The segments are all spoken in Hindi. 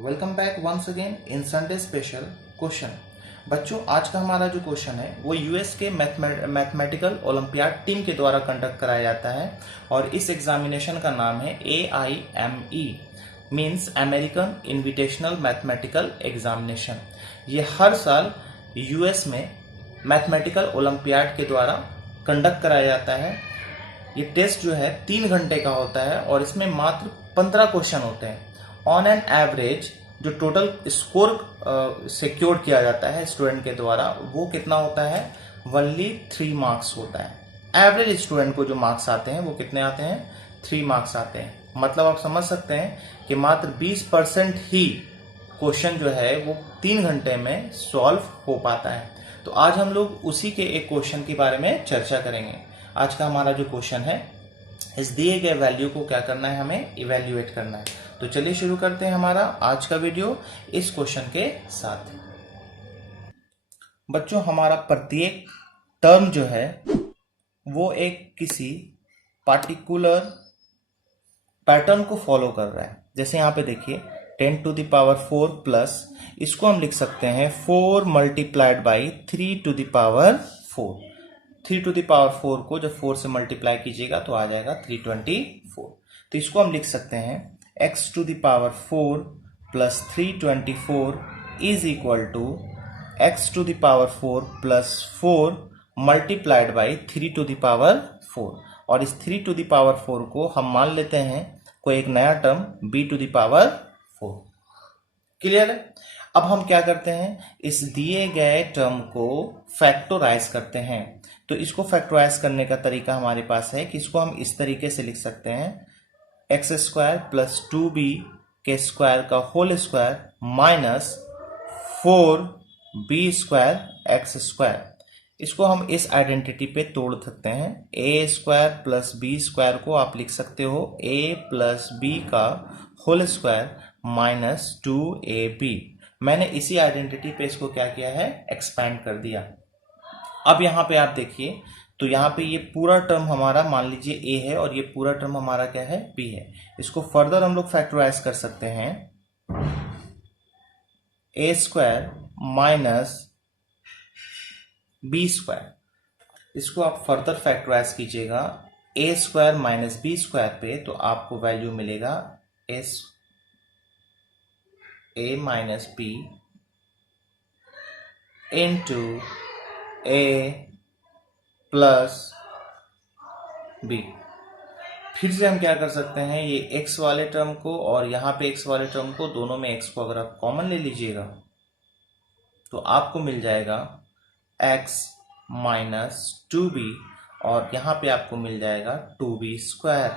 Welcome back once again in Sunday special question. बच्चों, आज का हमारा जो क्वेश्चन है वो यूएस के मैथमेटिकल ओलंपियाड टीम के द्वारा कंडक्ट कराया जाता है और इस एग्जामिनेशन का नाम है AIME means American invitational mathematical examination. ये हर साल यूएस में मैथमेटिकल ओलंपियाड के द्वारा कंडक्ट कराया जाता है। ये टेस्ट जो है 3 घंटे का होता है और इसमें मात्र 15 क्वेश्चन होते हैं। ऑन एन एवरेज जो टोटल स्कोर सिक्योर किया जाता है स्टूडेंट के द्वारा वो कितना होता है, ओनली 3 मार्क्स होता है। एवरेज स्टूडेंट को जो मार्क्स आते हैं वो कितने आते हैं, 3 मार्क्स आते हैं। मतलब आप समझ सकते हैं कि मात्र 20% ही क्वेश्चन जो है वो 3 घंटे में सॉल्व हो पाता है। तो आज हम लोग उसी के एक क्वेश्चन के बारे में चर्चा करेंगे। आज का हमारा जो क्वेश्चन है, इस दिए गए वैल्यू को क्या करना है, हमें इवेल्युएट करना है। तो चलिए शुरू करते हैं हमारा आज का वीडियो इस क्वेश्चन के साथ। बच्चों, हमारा प्रत्येक टर्म जो है वो एक किसी पार्टिकुलर पैटर्न को फॉलो कर रहा है। जैसे यहाँ पे देखिए 10 टू द पावर 4 प्लस, इसको हम लिख सकते हैं 4 multiplied by 3 to the power 4। 3 to the power 4 को जब 4 से मल्टीप्लाई कीजिएगा तो आ जाएगा 324। तो इसको हम लिख सकते हैं x to the power 4 plus 324 is equal to x to the power 4 plus 4 multiplied by 3 to the power 4। और इस 3 टू द पावर 4 को हम मान लेते हैं कोई एक नया term b to the power 4। Clear है? अब हम क्या करते हैं, इस दिए गए टर्म को फैक्टराइज करते हैं। तो इसको फैक्टराइज करने का तरीका हमारे पास है कि इसको हम इस तरीके से लिख सकते हैं एक्स स्क्वायर प्लस 2b के स्क्वायर का whole square minus 4b square x square. इसको हम इस आइडेंटिटी पे तोड़ सकते हैं। A square plus b square को आप लिख सकते हो a प्लस बी का होल स्क्वायर माइनस 2ab। मैंने इसी आइडेंटिटी पे इसको क्या किया है, एक्सपैंड कर दिया। अब यहाँ पे आप देखिए तो यहाँ पे ये पूरा टर्म हमारा मान लीजिए a है और ये पूरा टर्म हमारा क्या है, b है। इसको फर्दर हम लोग फैक्टराइज कर सकते हैं a square minus b square. इसको आप फर्दर फैक्टराइज कीजिएगा a square minus b square पे, तो आपको वैल्यू मिलेगा s a minus b into a plus b। फिर से हम क्या कर सकते हैं, ये x वाले टर्म को और यहाँ पे x वाले टर्म को, दोनों में x को अगर आप कॉमन ले लीजिएगा तो आपको मिल जाएगा x माइनस 2b और यहाँ पे आपको मिल जाएगा 2b स्क्वायर।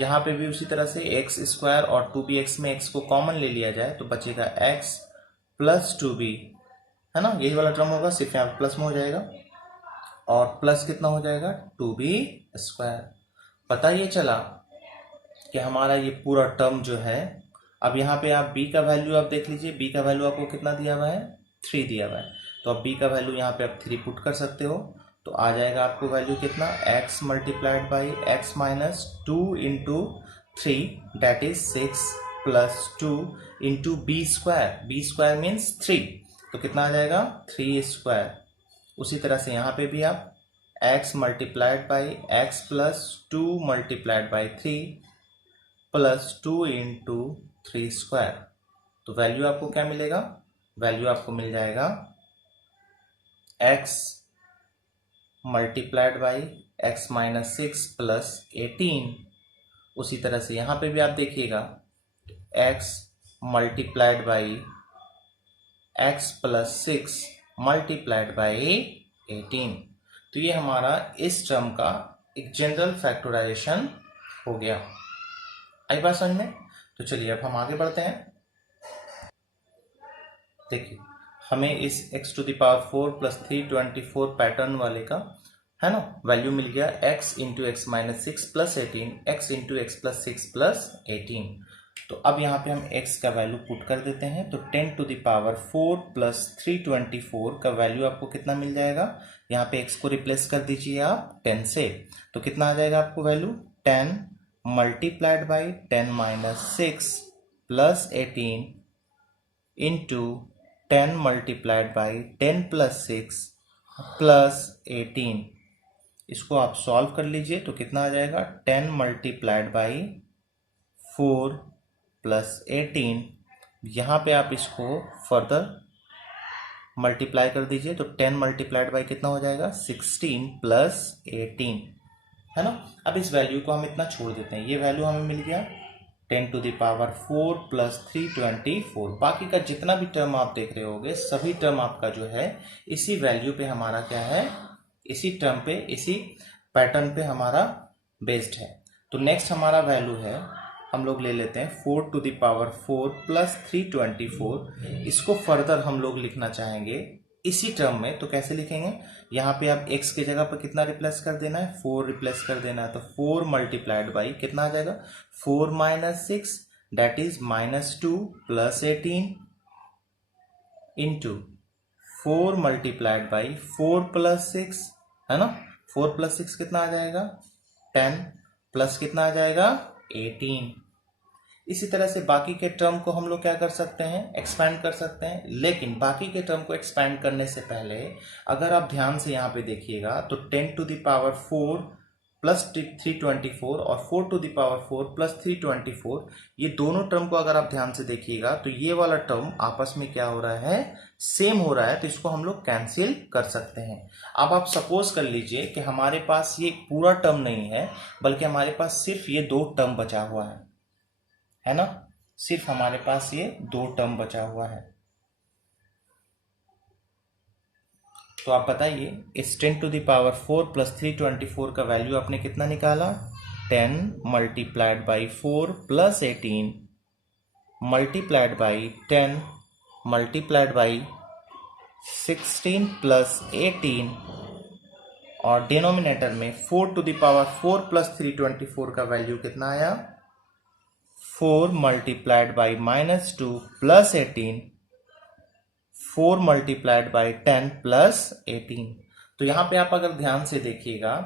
यहाँ पे भी उसी तरह से x स्क्वायर और 2bx में x को कॉमन ले लिया जाए तो बचेगा x प्लस 2b, है ना, यही वाला टर्म होगा, सिर्फ यहाँ प्लस में हो जाएगा और प्लस कितना हो जाएगा 2b स्क्वायर। पता ये चला कि हमारा ये पूरा टर्म जो है, अब यहाँ पे आप b का वैल्यू आप देख लीजिए, b का वैल्यू आपको कितना दिया हुआ है, 3 दिया हुआ है। तो अब b का वैल्यू यहाँ पे आप 3 पुट कर सकते हो तो आ जाएगा आपको वैल्यू कितना, x multiplied by x minus 2 into 3 that is 6 plus 2 into b square means 3, तो कितना आ जाएगा 3 स्क्वायर। उसी तरह से यहाँ पे भी आप x multiplied by x plus 2 multiplied by 3 plus 2 into 3 square. तो वैल्यू आपको क्या मिलेगा, वैल्यू आपको मिल जाएगा x multiplied by x minus 6 plus 18। उसी तरह से यहाँ पे भी आप देखिएगा x multiplied by x plus 6 multiplied by 18। तो ये हमारा इस टर्म का एक जनरल फैक्टराइजेशन हो गया। आई बात समझ में? तो चलिए अब हम आगे बढ़ते हैं। देखिए हमें इस x to the power 4 plus 324 pattern वाले का, है ना, वैल्यू मिल गया x into x minus 6 plus 18, x into x plus 6 plus 18। तो अब यहाँ पे हम x का वैल्यू पुट कर देते हैं तो 10 टू द पावर 4 प्लस 324 का वैल्यू आपको कितना मिल जाएगा, यहाँ पे x को रिप्लेस कर दीजिए आप 10 से, तो कितना आ जाएगा आपको value 10 multiplied by 10 minus 6 plus 18 into 10 multiplied by 10 plus 6 plus 18। इसको आप सॉल्व कर लीजिए तो कितना आ जाएगा, 10 मल्टीप्लाइड बाई 4 प्लस 18। यहाँ पे आप इसको फर्दर मल्टीप्लाई कर दीजिए तो 10 मल्टीप्लाइड बाई कितना हो जाएगा, 16 प्लस 18, है ना। अब इस वैल्यू को हम इतना छोड़ देते हैं, ये वैल्यू हमें मिल गया 10 टू द पावर 4 प्लस 324। बाकी का जितना भी टर्म आप देख रहे होगे सभी टर्म आपका जो है इसी वैल्यू पे हमारा क्या है, इसी टर्म पे, इसी पैटर्न पे हमारा बेस्ड है। तो नेक्स्ट हमारा वैल्यू है, हम लोग ले लेते हैं 4 टू द पावर 4 प्लस 324। इसको फर्दर हम लोग लिखना चाहेंगे इसी टर्म में, तो कैसे लिखेंगे, यहाँ पे आप x की जगह पर कितना रिप्लेस कर देना है, 4 रिप्लेस कर देना है। तो 4 मल्टीप्लाइड बाई कितना आ जाएगा, 4 minus 6 that is -2 plus 18 into 4 multiplied by 4 plus 6, है ना। 4 प्लस 6 कितना आ जाएगा, 10 प्लस कितना आ जाएगा, 18। इसी तरह से बाकी के टर्म को हम लोग क्या कर सकते हैं, एक्सपैंड कर सकते हैं। लेकिन बाकी के टर्म को एक्सपैंड करने से पहले अगर आप ध्यान से यहाँ पे देखिएगा तो 10 टू द पावर 4 प्लस 324 और 4 टू द पावर 4 प्लस 324, ये दोनों टर्म को अगर आप ध्यान से देखिएगा तो ये वाला टर्म आपस में क्या हो रहा है, सेम हो रहा है। तो इसको हम लोग कैंसिल कर सकते हैं। अब आप सपोज कर लीजिए कि हमारे पास ये पूरा टर्म नहीं है, बल्कि हमारे पास सिर्फ ये 2 टर्म बचा हुआ है ना। सिर्फ हमारे पास ये 2 टर्म बचा हुआ है। तो आप बताइए इस 10 टू द पावर 4 प्लस 324 का वैल्यू आपने कितना निकाला, 10 multiplied by 4 plus 18 multiplied by 10 multiplied by 16 plus 18 और डिनोमिनेटर में 4 टू द पावर 4 प्लस 324 का वैल्यू कितना आया, 4 multiplied by -2 plus 18 4 multiplied by 10 plus 18। तो यहाँ पे आप अगर ध्यान से देखिएगा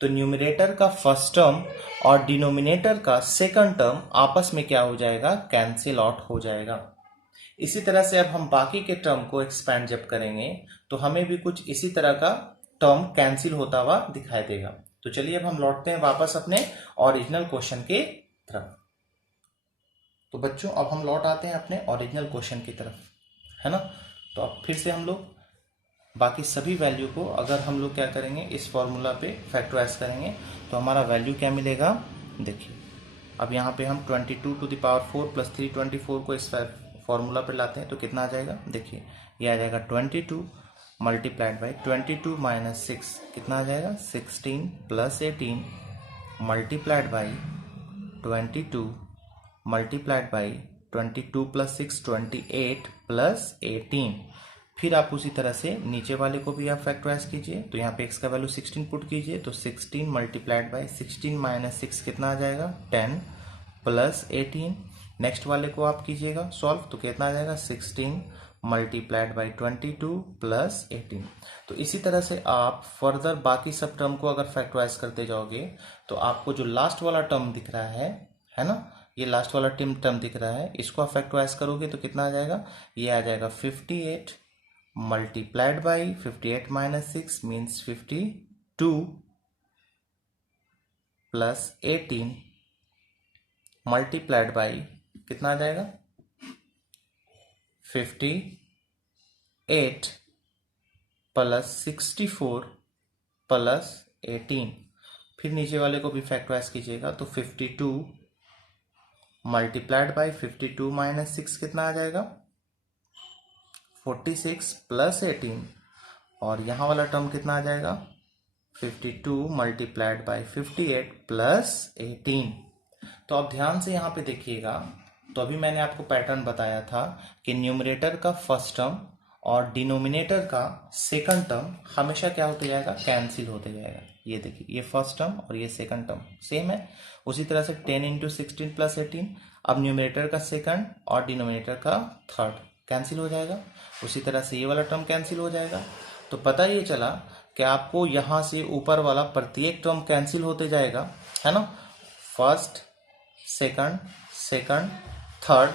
तो न्यूमरेटर का फर्स्ट टर्म और डिनोमिनेटर का सेकंड टर्म आपस में क्या हो जाएगा, कैंसिल आउट हो जाएगा। इसी तरह से अब हम बाकी के टर्म को एक्सपैंड जब करेंगे तो हमें भी कुछ इसी तरह का टर्म कैंसिल होता हुआ दिखाई देगा। तो चलिए अब हम लौटते हैं वापस अपने ओरिजिनल क्वेश्चन के तरफ। तो बच्चों अब हम लौट आते हैं अपने ओरिजिनल क्वेश्चन की तरफ, है ना। तो अब फिर से हम लोग बाकी सभी वैल्यू को अगर हम लोग क्या करेंगे, इस फॉर्मूला पे फैक्टराइज करेंगे तो हमारा वैल्यू क्या मिलेगा, देखिए अब यहाँ पे हम 22 टू द पावर 4 प्लस 324 को इस फॉर्मूला पे लाते हैं तो कितना आ जाएगा, देखिए ये आ जाएगा 22 मल्टीप्लाइड बाई 22 माइनस 6 कितना आ जाएगा, 16 plus 18 multiplied by 22 multiplied by 22 plus 6 28 plus 18। फिर आप उसी तरह से नीचे वाले को भी आप फैक्टराइज कीजिए। तो यहाँ पे x का वैल्यू 16 पुट कीजिए तो 16 मल्टीप्लाइड बाई 16 माइनस 6 कितना आ जाएगा, 10 प्लस 18। नेक्स्ट वाले को आप कीजिएगा सॉल्व तो कितना आ जाएगा, 16 मल्टीप्लाइड बाई 22 प्लस 18। तो इसी तरह से आप फर्दर बाकी सब टर्म को अगर फैक्टराइज करते जाओगे तो आपको जो लास्ट वाला टर्म दिख रहा है ना, ये लास्ट वाला टर्म दिख रहा है, इसको आप फैक्टराइज करोगे तो कितना आ जाएगा, ये आ जाएगा 58 multiplied by 58 minus 6 means 52 plus 18 multiplied by कितना आ जाएगा, 58 प्लस 64 प्लस 18। फिर नीचे वाले को भी फैक्टराइज कीजिएगा तो 52 मल्टीप्लाइड बाई 52 माइनस 6 कितना आ जाएगा, 46 प्लस 18 और यहाँ वाला टर्म कितना आ जाएगा, 52 मल्टीप्लाइड बाई 58 प्लस 18। तो अब ध्यान से यहाँ पे देखिएगा, तो अभी मैंने आपको पैटर्न बताया था कि न्यूमरेटर का फर्स्ट टर्म और डिनोमिनेटर का सेकंड टर्म हमेशा क्या होते जाएगा, कैंसिल होते जाएगा। ये देखिए ये फर्स्ट टर्म और ये सेकंड टर्म सेम है। उसी तरह से 10 इंटू 16 प्लस 18, अब न्यूमरेटर का सेकंड और डिनोमिनेटर का थर्ड कैंसिल हो जाएगा। उसी तरह से ये वाला टर्म कैंसिल हो जाएगा। तो पता ये चला कि आपको यहाँ से ऊपर वाला प्रत्येक टर्म कैंसिल होते जाएगा, है ना। First second, second, third,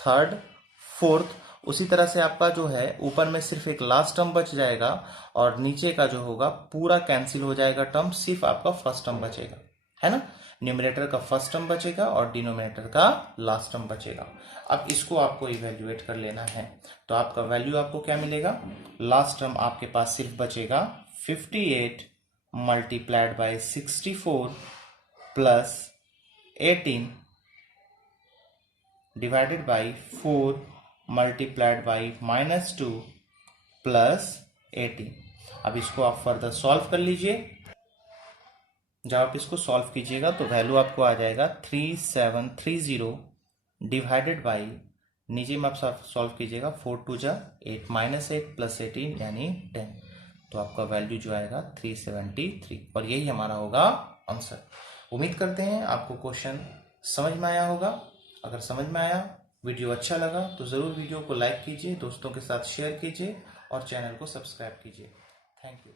third, fourth. उसी तरह से आपका जो है ऊपर में सिर्फ एक लास्ट टर्म बच जाएगा और नीचे का जो होगा पूरा कैंसिल हो जाएगा टर्म, सिर्फ आपका फर्स्ट टर्म बचेगा, है ना। न्यूमरेटर का फर्स्ट टर्म बचेगा और डिनोमिनेटर का लास्ट टर्म बचेगा। अब इसको आपको इवेल्युएट कर लेना है, तो आपका वैल्यू आपको क्या मिलेगा, लास्ट टर्म आपके पास सिर्फ बचेगा 58 multiplied by 64 plus 18 divided by 4 multiplied by -2 plus 18। अब इसको आप फर्दर सॉल्व कर लीजिए। जब आप इसको सॉल्व कीजिएगा तो वैल्यू आपको आ जाएगा 3730 डिवाइडेड बाई, नीचे में आप सॉल्व कीजिएगा 4 2 जा 8 -8 प्लस 18 यानी 10, तो आपका वैल्यू जो आएगा 373 और यही हमारा होगा आंसर। उम्मीद करते हैं आपको क्वेश्चन समझ में आया होगा। अगर समझ में आया, वीडियो अच्छा लगा तो ज़रूर वीडियो को लाइक कीजिए, दोस्तों के साथ शेयर कीजिए और चैनल को सब्सक्राइब कीजिए। Thank you.